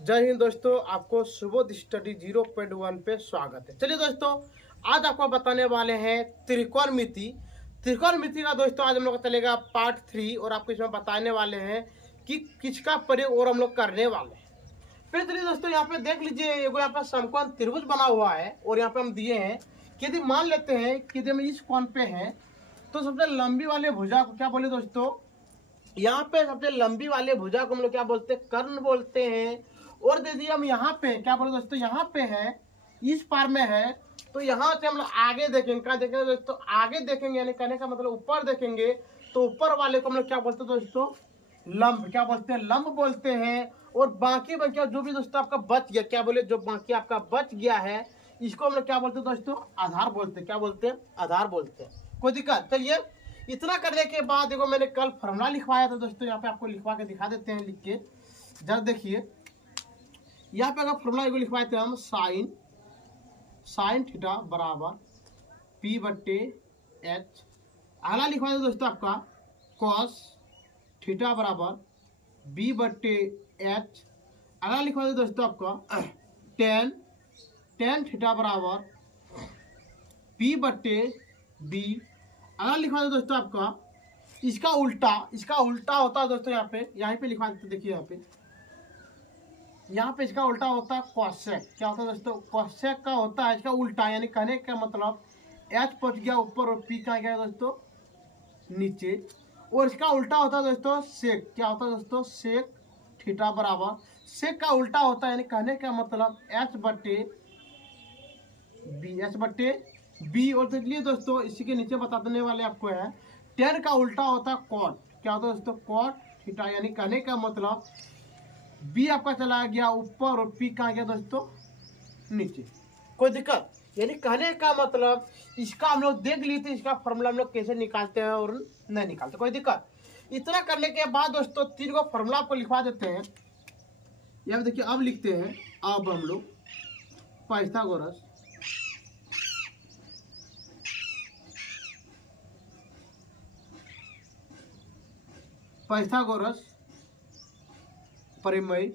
जय हिंद दोस्तों, आपको सुबोध स्टडी 0.1 पे स्वागत है। चलिए दोस्तों, आज आपको बताने वाले हैं त्रिकोणमिति। त्रिकोणमिति का दोस्तों आज हम लोग का चलेगा पार्ट 3 और आपको इसमें बताने वाले हैं कि किसका प्रयोग और हम लोग करने वाले हैं। फिर चलिए दोस्तों, यहाँ पे देख लीजिए, एगो यहाँ पे समकोण त्रिभुज बना हुआ है और यहाँ पे हम दिए हैं कि यदि मान लेते हैं कि यदि हम इस कोण पे हैं तो सबसे लंबी वाले भुजा को क्या बोले दोस्तों, यहाँ पे सबसे लंबी वाले भुजा को हम लोग क्या बोलते हैं, कर्ण बोलते हैं। और यदि हम यहाँ पे क्या बोले दोस्तों, यहाँ पे है, इस पार में है, तो यहाँ से हम लोग आगे देखेंगे। क्या देखेंगे दोस्तों, आगे देखेंगे, यानी कहने का मतलब ऊपर देखेंगे तो ऊपर वाले को हम लोग क्या बोलते हैं दोस्तों, लंब। क्या बोलते हैं, लंब बोलते हैं। और बाकी बचा जो भी दोस्तों आपका बच गया, क्या बोले, जो बाकी आपका बच गया है इसको हम लोग क्या बोलते हैं दोस्तों, आधार बोलते हैं। क्या बोलते हैं, आधार बोलते हैं। कोई दिक्कत। चलिए, इतना करने के बाद देखो, मैंने कल फॉर्मूला लिखवाया था दोस्तों, यहाँ पे आपको लिखवा के दिखा देते हैं, लिख के जरा देखिए। यहाँ पे अगर फॉर्मूला एगो लिखवाए थे हम, साइन थीटा बराबर पी बट्टे एच। अगला लिखवाए थे दोस्तों आपका कॉस थीटा बराबर बी बट्टे एच। अगला लिखवाए थे दोस्तों आपका टेन थीटा बराबर पी बट्टे बी। अगला लिखवा दो दोस्तों आपका इसका उल्टा होता है दोस्तों, यहाँ पे लिखवा देते, देखिए यहाँ पे इसका उल्टा होता है कॉसेक। क्या होता है दोस्तों, कॉसेक का होता है इसका उल्टा, यानी कहने का मतलब एच पहुंच गया ऊपर और पी कहाँ गया दोस्तों, नीचे। और इसका उल्टा होता है दोस्तों सेक। क्या होता है दोस्तों, सेक थीटा बराबर, सेक का उल्टा होता है, यानी कहने का मतलब एच बट्टे बी। और चलिए दोस्तों, इसी के नीचे बता देने वाले आपको है, टेन का उल्टा होता है कॉट। क्या होता है दोस्तों, कॉट थीटा, यानी कहने का मतलब बी आपका चला गया ऊपर और पी कहाँ गया दोस्तों, नीचे। कोई दिक्कत, यानी कहने का मतलब इसका हम लोग देख लिए थे, इसका फॉर्मूला हम लोग कैसे निकालते हैं और नहीं निकालते। कोई दिक्कत। इतना करने के बाद दोस्तों तीन को फॉर्मूला आपको लिखवा देते हैं। यहाँ देखिए, अब लिखते हैं, अब हम लोग पाइथागोरस परिमेय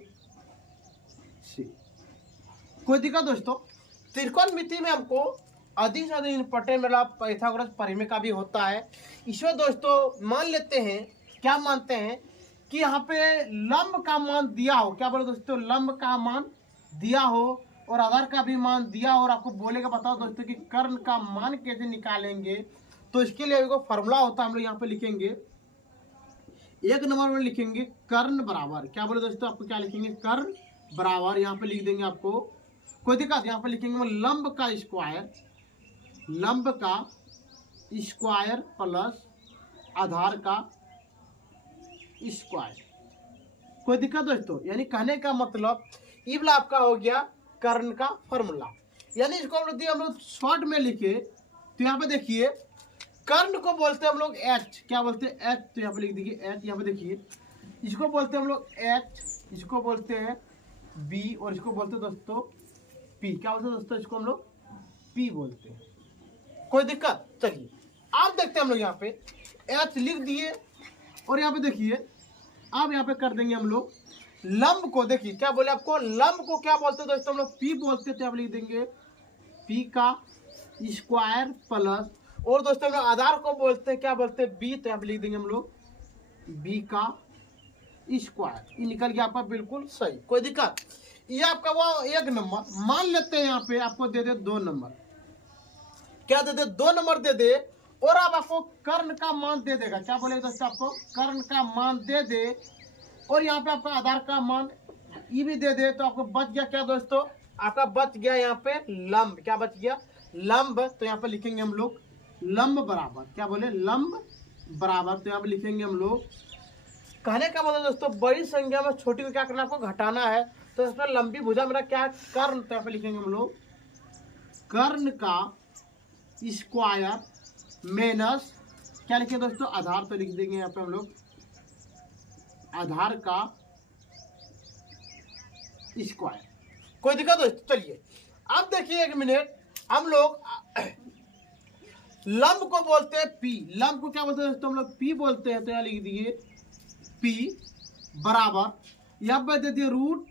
से। कोई दिक्कत दोस्तों, त्रिकोणमिति में हमको अधिक से अधिक इंपॉर्टेंट मेरा पाइथागोरस परिमेय का भी होता है। इसमें दोस्तों मान लेते हैं, क्या मानते हैं कि यहाँ पे लंब का मान दिया हो। क्या बोले दोस्तों, लंब का मान दिया हो और आधार का भी मान दिया हो, और आपको बोलेगा बताओ दोस्तों कि कर्ण का मान कैसे निकालेंगे। तो इसके लिए एक फॉर्मूला होता है, हम लोग यहाँ पे लिखेंगे, एक नंबर में लिखेंगे कर्ण बराबर। क्या बोले दोस्तों, आपको क्या लिखेंगे, कर्ण बराबर, यहाँ पे लिख देंगे आपको, कोई दिक्कत, यहाँ पे लिखेंगे लंब का स्क्वायर प्लस आधार का स्क्वायर। कोई दिक्कत दोस्तों, यानी कहने का मतलब ये वाला आपका हो गया कर्ण का फॉर्मूला। यानी इसको हम लोग शॉर्ट में लिखे तो यहाँ पे देखिए, कर्ण को बोलते हैं हम लोग एच। क्या बोलते हैं, एच। तो यहाँ पे लिख दीजिए एच। यहाँ पे देखिए, इसको बोलते हैं हम लोग एच, इसको बोलते हैं बी, और इसको बोलते हैं दोस्तों पी। क्या बोलते हैं दोस्तों, इसको हम लोग पी बोलते हैं। कोई दिक्कत। चलिए आप देखते हैं, हम लोग यहाँ पे एच लिख दिए और यहाँ पे देखिए, अब यहाँ पे कर देंगे हम लोग लंब को। देखिए क्या बोले आपको, लंब को क्या बोलते हैं दोस्तों, हम लोग पी बोलते हैं। तो यहाँ पे लिख देंगे पी का स्क्वायर प्लस, और दोस्तों हम लोग आधार को बोलते हैं, क्या बोलते हैं, बी। तो यहाँ पे लिख देंगे हम लोग बी का स्क्वायर। ये निकल गया आपका बिल्कुल सही। कोई दिक्कत। ये आपका वो एक नंबर मान लेते हैं, यहाँ पे आपको दे दे 2 नंबर। क्या दे दे, 2 नंबर दे दे, और अब आपको कर्ण का मान दे देगा। क्या बोले दोस्तों, आपको कर्ण का मान दे दे, और यहाँ पे आपका आधार का मान ये भी दे दे। तो आपको बच गया क्या दोस्तों, आपका बच गया यहाँ पे लंब। क्या बच गया, लंब। तो यहाँ पे लिखेंगे हम लोग लंब बराबर, क्या बोले, लंब बराबर। तो यहाँ पे लिखेंगे हम लोग, कहने का मतलब दोस्तों बड़ी संख्या में छोटी को क्या करना, आपको घटाना है। तो इसमें लंबी भुजा मेरा क्या, कर्ण। तो यहाँ पे लिखेंगे हम लोग कर्ण का स्क्वायर माइनस, क्या लिखे दोस्तों, आधार। तो लिख देंगे यहाँ पे हम लोग आधार का स्क्वायर। कोई दिक्कत दोस्तों। चलिए अब देखिए, एक मिनट, हम लोग लंब को बोलते हैं पी। लंब को क्या बोलते हैं दोस्तों, हम लोग पी बोलते हैं। तो यहाँ लिख दिए पी बराबर, यहाँ पे दे दिए रूट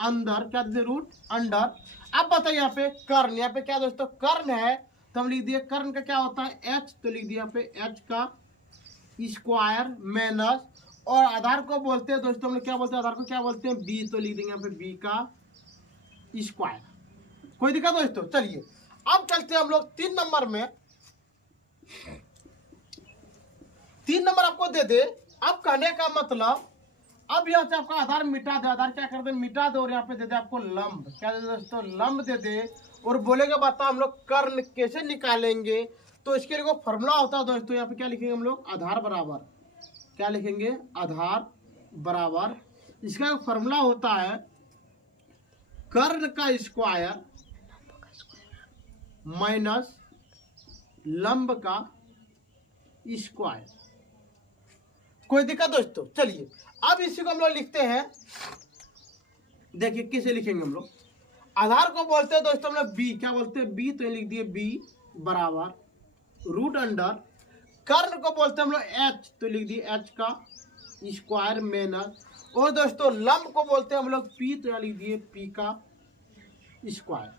अंदर, क्या दे रूट अंडर। अब बताइए यहाँ पे कर्ण, यहाँ पे क्या दोस्तों कर्ण है, तो हम लिख दिए कर्ण का क्या होता है एच, तो लिख दिया यहाँ पे एच का स्क्वायर माइनस, और आधार को बोलते हैं दोस्तों हम लोग क्या बोलते हैं, आधार को क्या बोलते हैं बी, तो लिख देंगे यहाँ पे बी का स्क्वायर। कोई दिक्कत दोस्तों। चलिए अब चलते हैं हम लोग 3 नंबर में। 3 नंबर आपको दे दे। अब कहने का मतलब, अब यहाँ से आपका आधार मिटा दे, आधार क्या कर दे मिटा दे, और यहाँ पे दे दे आपको लंब, क्या दे दे दोस्तों लंब दे दे, और बोलेगा बता हम लोग कर्ण कैसे निकालेंगे। तो इसके लिए फॉर्मूला होता है दोस्तों, यहाँ पे क्या लिखेंगे हम लोग आधार बराबर, क्या लिखेंगे आधार बराबर, इसका फॉर्मूला होता है कर्ण का स्क्वायर माइनस लंब का स्क्वायर। कोई दिक्कत दोस्तों। चलिए अब इसी को हम लोग लिखते हैं, देखिए किसे लिखेंगे हम लोग, आधार को बोलते हैं दोस्तों हम लोग बी, क्या बोलते हैं बी, तो लिख दिए बी बराबर रूट अंडर, कर्ण को बोलते हैं हम लोग एच, तो लिख दिए एच का स्क्वायर माइनस, और दोस्तों लंब को बोलते हैं हम लोग पी, तो लिख दिए पी का स्क्वायर।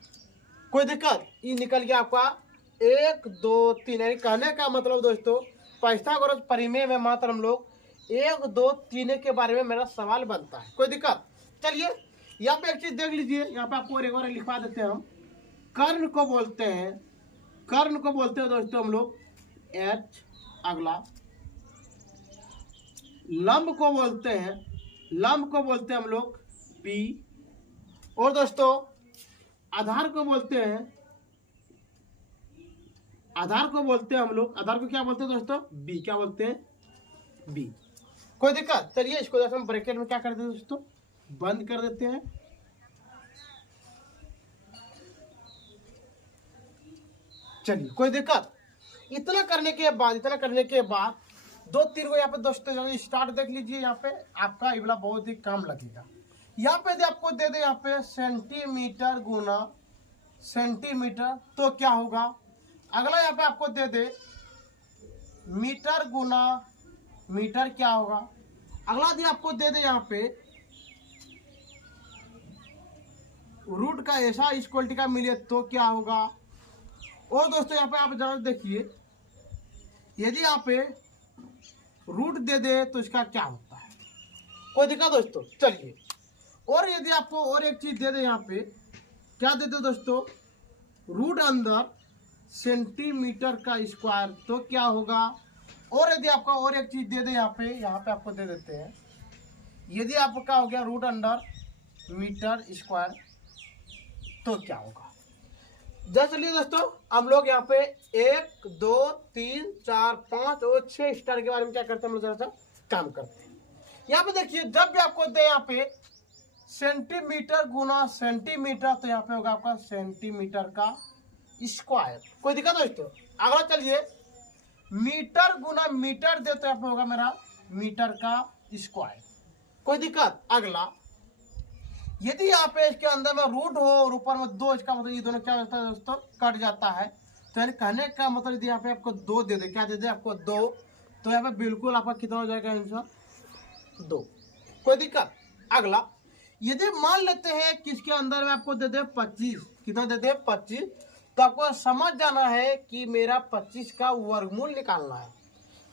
कोई दिक्कत, ये निकल गया आपका 1 2 3। यानी कहने का मतलब दोस्तों पाइथागोरस प्रमेय में मात्र हम लोग 1 2 3 के बारे में मेरा सवाल बनता है। कोई दिक्कत। चलिए यहाँ पे एक चीज देख लीजिए, यहाँ पे आपको एक बार लिखवा देते हैं हम, कर्ण को बोलते हैं, कर्ण को बोलते हैं दोस्तों हम लोग एच, अगला लंब को बोलते हैं, लंब को बोलते हैं हम लोग पी, और दोस्तों आधार को बोलते हैं, आधार को बोलते हैं हम लोग, आधार को क्या बोलते हैं दोस्तों बी, क्या बोलते हैं बी। कोई दिक्कत। चलिए इसको दोस्तों हम ब्रैकेट में क्या करते हैं दोस्तों बंद कर देते हैं। चलिए कोई दिक्कत। इतना करने के बाद, इतना करने के बाद 2 3 को यहाँ पे दोस्तों स्टार्ट देख लीजिए, यहाँ पे आपका इबला बहुत ही काम लगेगा। यहाँ पे दे आपको दे दे यहाँ पे सेंटीमीटर गुना सेंटीमीटर, तो क्या होगा, अगला यहाँ पे आपको दे दे मीटर गुना मीटर, क्या होगा, अगला दे आपको दे दे यहाँ पे रूट का ऐसा इक्वलिटी का मिले तो क्या होगा। और दोस्तों यहाँ पे आप जरा देखिए, यदि यहाँ पे रूट दे दे तो इसका क्या होता है। कोई दिक्कत दोस्तों। चलिए और यदि आपको और एक चीज दे दे, यहाँ पे क्या दे दे दोस्तों रूट अंदर सेंटीमीटर का स्क्वायर, तो क्या होगा। और यदि आपका और एक चीज दे दे, यहाँ पे आपको दे देते हैं, यदि आपका हो गया रूट अंडर मीटर स्क्वायर, तो क्या होगा। जैसे चलिए दोस्तों हम लोग यहाँ पे 1 2 3 4 5 और 6 स्टार के बारे में क्या करते हैं हम लोग जरा सा काम करते हैं। यहाँ पे देखिए जब भी आपको दे यहाँ पे सेंटीमीटर गुना सेंटीमीटर, तो यहाँ पे होगा आपका सेंटीमीटर का स्क्वायर। कोई दिक्कत दोस्तों। अगला चलिए मीटर गुना मीटर दे तो यहाँ पे होगा मेरा मीटर का स्क्वायर। कोई दिक्कत। अगला यदि यहाँ पे इसके अंदर में रूट हो और ऊपर में 2, इसका मतलब ये दोनों क्या होता है दोस्तों कट जाता है। तो यानी कहने का मतलब यदि यहाँ पे आपको 2 दे दे, क्या दे दे आपको 2, तो यहाँ पे बिल्कुल आपका कितना हो जाएगा आंसर 2। कोई दिक्कत। अगला यदि मान लेते हैं कि इसके अंदर में आपको दे दे 25, कितना दे दे 25, तो आपको समझ जाना है कि मेरा 25 का वर्गमूल निकालना है।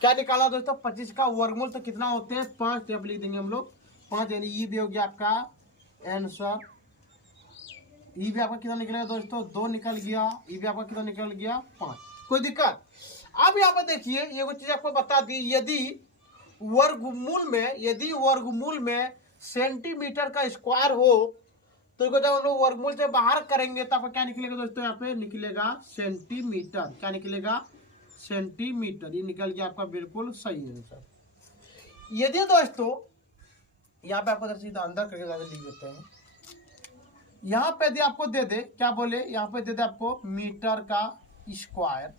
क्या निकाला दोस्तों 25 का वर्गमूल, तो कितना होते हैं 5, तो लिख देंगे हम लोग 5, यानी ये भी हो गया आपका आंसर। ये भी आपका कितना निकलेगा दोस्तों 2 निकल गया, ये भी आपका कितना निकल गया 5। कोई दिक्कत। अब यहाँ पर देखिए ये कोई चीज आपको बता दी, यदि वर्गमूल में सेंटीमीटर का स्क्वायर हो, तो जब हम लोग वर्गमूल से बाहर करेंगे तो आपका क्या निकलेगा दोस्तों, यहाँ पे निकलेगा सेंटीमीटर। क्या निकलेगा सेंटीमीटर। ये निकल गया आपका बिल्कुल सही आंसर। यदि दोस्तों यहाँ पे आपको सीधा अंदर करके लिख देते हैं, यहाँ पे यदि आपको दे दे क्या बोले, यहाँ पे दे दे आपको मीटर का स्क्वायर,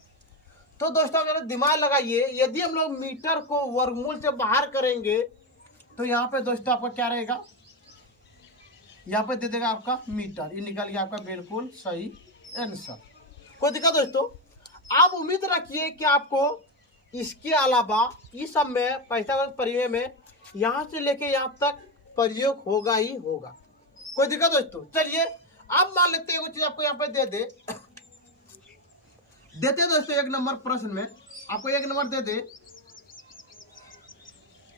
तो दोस्तों अगर दिमाग लगाइए यदि हम लोग मीटर को वर्गमूल से बाहर करेंगे तो यहाँ पे दोस्तों आपका क्या रहेगा, यहाँ पे दे देगा आपका मीटर। ये निकल गया आपका बिल्कुल सही आंसर। कोई दिक्कत दोस्तों। आप उम्मीद रखिए कि आपको इसके अलावा इस सब में पाइथागोरस प्रमेय में यहाँ से लेके यहाँ तक प्रयोग होगा ही होगा। कोई दिक्कत दोस्तों? चलिए अब मान लेते हैं वो चीज आपको यहाँ पे देते दोस्तों। एक नंबर प्रश्न में आपको एक नंबर दे दे,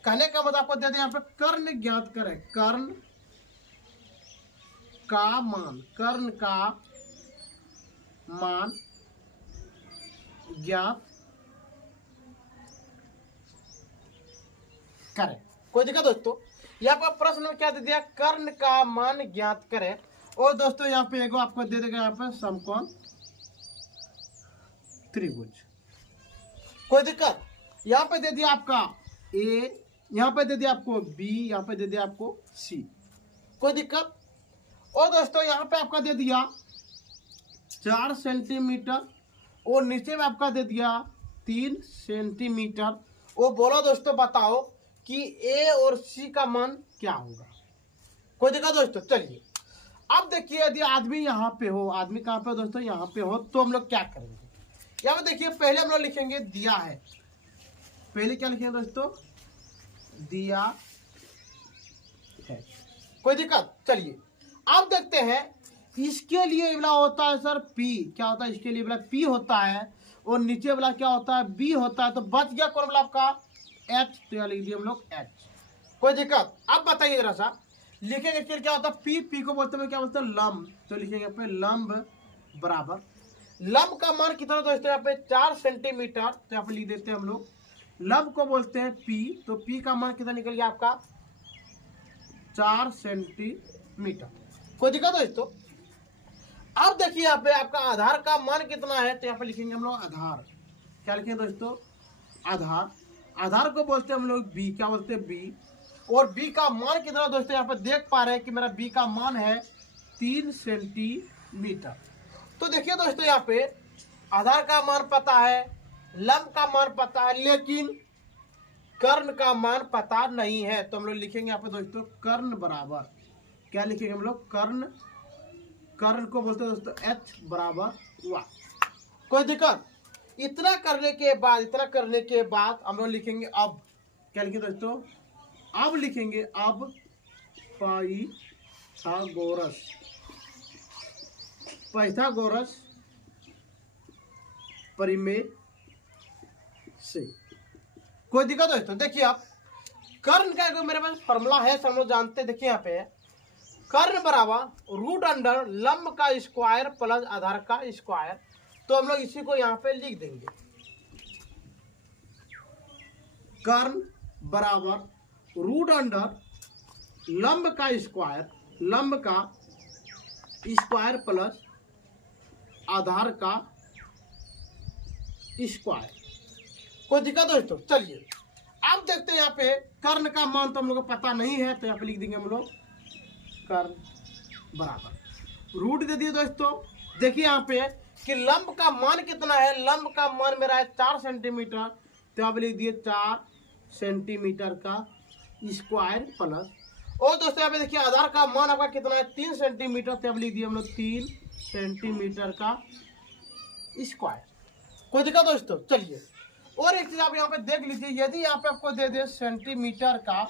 कहने का मतलब आपको दे दे यहाँ पे कर्ण ज्ञात करें, कर्ण का मान, कर्ण का मान ज्ञात करें। कोई दिक्कत दोस्तों? यहाँ पर प्रश्न में क्या दे दिया, कर्ण का मान ज्ञात करें। और दोस्तों यहाँ पे एगो आपको दे देगा यहाँ पे समकोण त्रिभुज। कोई दिक्कत? यहाँ पे दे दिया आपका ए, यहाँ पे दे दिया आपको बी, यहाँ पे दे दिया आपको सी। कोई दिक्कत? और दोस्तों यहाँ पे आपका दे दिया 4 सेंटीमीटर और नीचे में आपका दे दिया 3 सेंटीमीटर। वो बोलो दोस्तों बताओ कि ए और सी का मान क्या होगा। कोई दिक्कत दोस्तों? चलिए अब देखिए, यदि आदमी यहाँ पे हो, आदमी कहाँ पे दोस्तों, यहाँ पे हो, तो हम लोग क्या करेंगे। यहाँ पे देखिए पहले हम लोग लिखेंगे दिया है, पहले क्या लिखेंगे दोस्तों, दिया है। कोई दिक्कत? चलिए अब देखते हैं इसके लिए वाला होता है सर पी, क्या होता है इसके लिए वाला पी होता है, और नीचे वाला क्या होता है बी होता है। तो बच गया कौन वाला आपका एच, तो यहाँ लिख दिए हम लोग एच। कोई दिक्कत? अब बताइए जरा सा, लिखेंगे इसके लिए क्या होता है पी, पी को बोलते हैं क्या बोलते हैं लंब, तो लिखेंगे यहाँ पे लंब बराबर, लंब का मान कितना दोस्तों यहाँ पे 4 सेंटीमीटर, तो यहाँ पे लिख देते हैं हम लोग लंब को बोलते हैं पी, तो पी का मान कितना निकल गया आपका 4 सेंटीमीटर। कोई दिक्कत दोस्तों? अब देखिए यहाँ पे आपका आधार का मान कितना है, तो यहाँ पे लिखेंगे हम लोग आधार, क्या लिखेंगे दोस्तों आधार, आधार को बोलते हैं हम लोग बी, क्या बोलते हैं बी, और बी का मान कितना दोस्तों यहाँ पे देख पा रहे हैं कि मेरा बी का मान है 3 सेंटीमीटर। तो देखिए दोस्तों यहाँ पे आधार का मान पता है, लंब का मान पता है, लेकिन कर्ण का मान पता नहीं है। तो हम लोग लिखेंगे यहाँ पे दोस्तों कर्ण बराबर, क्या लिखेंगे हम लोग कर्ण, कर्ण को बोलते हैं दोस्तों एच बराबर वाई। कोई दिक्कत? इतना करने के बाद, इतना करने के बाद हम लोग लिखेंगे अब, क्या लिखेंगे दोस्तों अब लिखेंगे अब पाइथागोरस, पाइथागोरस परिमेय से। कोई दिक्कत दोस्तों? देखिए आप कर्ण का मेरे पास फॉर्मूला है, सब लोग जानते हैं। देखिए यहाँ पे कर्ण बराबर रूट अंडर लंब का स्क्वायर प्लस आधार का स्क्वायर। तो हम लोग इसी को यहाँ पे लिख देंगे, कर्ण बराबर रूट अंडर लंब का स्क्वायर, लंब का स्क्वायर प्लस आधार का स्क्वायर। कोई दिक्कत दोस्तों? चलिए अब देखते हैं यहाँ पे कर्ण का मान तो हम लोग को पता नहीं है, तो यहाँ पे लिख देंगे हम लोग कर्ण बराबर रूट दे दिए दोस्तों। देखिए यहाँ पे कि लंब का मान कितना है, लंब का मान मेरा है 4 सेंटीमीटर, तो यहाँ पे लिख दिए 4 सेंटीमीटर का स्क्वायर प्लस, और दोस्तों यहाँ पे देखिए आधार का मान आपका कितना है 3 सेंटीमीटर, तो यहाँ पे लिख दिए हम लोग 3 सेंटीमीटर का स्क्वायर। कोई दिक्कत दोस्तों? चलिए और एक चीज आप यहाँ पे देख लीजिए, यदि यहाँ पे आपको दे दे सेंटीमीटर का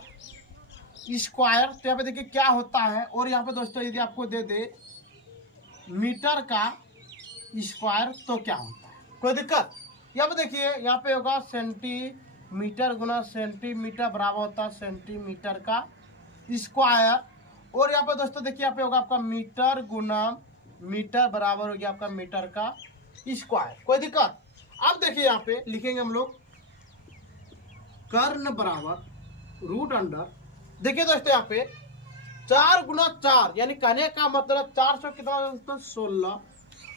स्क्वायर, तो यहाँ पे देखिए क्या होता है, और यहाँ पे दोस्तों यदि आपको दे दे मीटर का स्क्वायर तो क्या होता है। कोई दिक्कत? यहाँ पे देखिए यहाँ पे होगा सेंटीमीटर गुना सेंटीमीटर बराबर होता है सेंटीमीटर का स्क्वायर, और यहाँ पे दोस्तों देखिए यहाँ पे होगा आपका मीटर गुना मीटर बराबर हो गया आपका मीटर का स्क्वायर। कोई दिक्कत? अब देखिए यहाँ पे लिखेंगे हम लोग कर्ण बराबर रूट अंडर, देखिए दोस्तों यहाँ पे 4 गुना 4 यानी कहने का मतलब 400 कितना दोस्तों 16,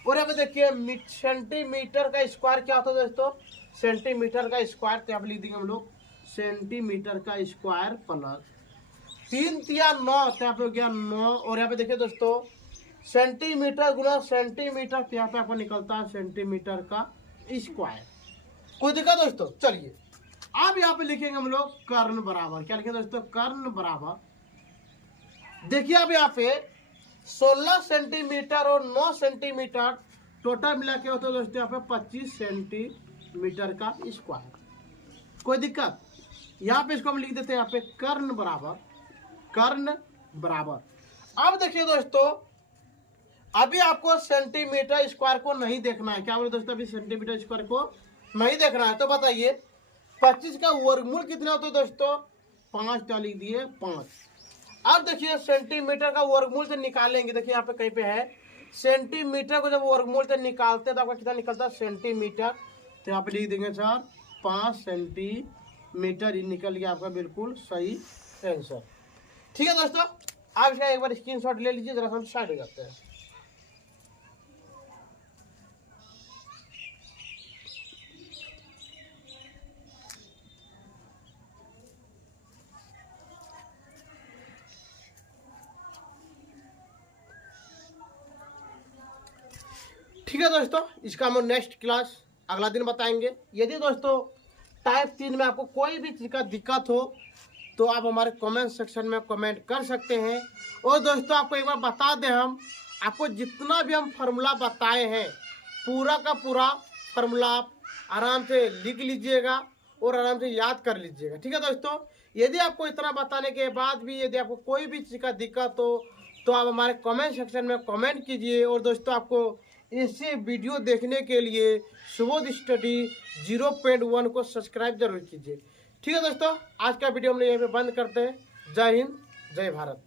और यहाँ पे देखिए सेंटीमीटर का स्क्वायर क्या होता है दोस्तों सेंटीमीटर का स्क्वायर, तो यहाँ पे लिख देंगे हम लोग सेंटीमीटर का स्क्वायर प्लस 3 तिया 9, तो यहाँ पे हो गया 9, और यहाँ पे देखिए दोस्तों सेंटीमीटर गुना सेंटीमीटर, तो यहाँ पे आपको निकलता है सेंटीमीटर का स्क्वायर। कोई दिक्कत दोस्तों? चलिए अब यहाँ पे लिखेंगे हम लोग कर्ण बराबर, क्या लिखेंगे दोस्तों कर्ण बराबर, देखिए अब यहाँ पे 16 सेंटीमीटर और 9 सेंटीमीटर टोटल मिला के होता है दोस्तों यहाँ पे 25 सेंटीमीटर का स्क्वायर। कोई दिक्कत? यहाँ पे इसको हम लिख देते हैं यहाँ पे कर्ण बराबर, कर्ण बराबर, अब देखिए दोस्तों, अभी आपको सेंटीमीटर स्क्वायर को नहीं देखना है। क्या बोले दोस्तों, अभी सेंटीमीटर स्क्वायर को नहीं देखना है। तो बताइए 25 का वर्गमूल कितना होता है दोस्तों, 5 लिख दिए 5। अब देखिए सेंटीमीटर का वर्गमूल से निकालेंगे। देखिए यहाँ पे कहीं पे है सेंटीमीटर को जब वर्गमूल से निकालते हैं तो आपका कितना निकलता है सेंटीमीटर। तो यहाँ पे लिख देंगे सर 5 सेंटीमीटर, ये निकल गया आपका बिल्कुल सही आंसर। ठीक है दोस्तों, आप इसका एक बार स्क्रीनशॉट ले लीजिए, जरा हम साइड हो जाते हैं। ठीक है दोस्तों, इसका हम नेक्स्ट क्लास अगला दिन बताएंगे। यदि दोस्तों टाइप 3 में आपको कोई भी चीज़ का दिक्कत हो तो आप हमारे कमेंट सेक्शन में कमेंट कर सकते हैं। और दोस्तों आपको एक बार बता दें, हम आपको जितना भी हम फार्मूला बताए हैं पूरा का पूरा फार्मूला आप आराम से लिख लीजिएगा और आराम से याद कर लीजिएगा। ठीक है दोस्तों, यदि आपको इतना बताने के बाद भी यदि आपको कोई भी चीज़ का दिक्कत हो तो आप हमारे कमेंट सेक्शन में कमेंट कीजिए। और दोस्तों आपको इसे वीडियो देखने के लिए सुबोध स्टडी 0.1 को सब्सक्राइब जरूर कीजिए। ठीक है दोस्तों, आज का वीडियो हम यहीं पे बंद करते हैं। जय हिंद, जय भारत।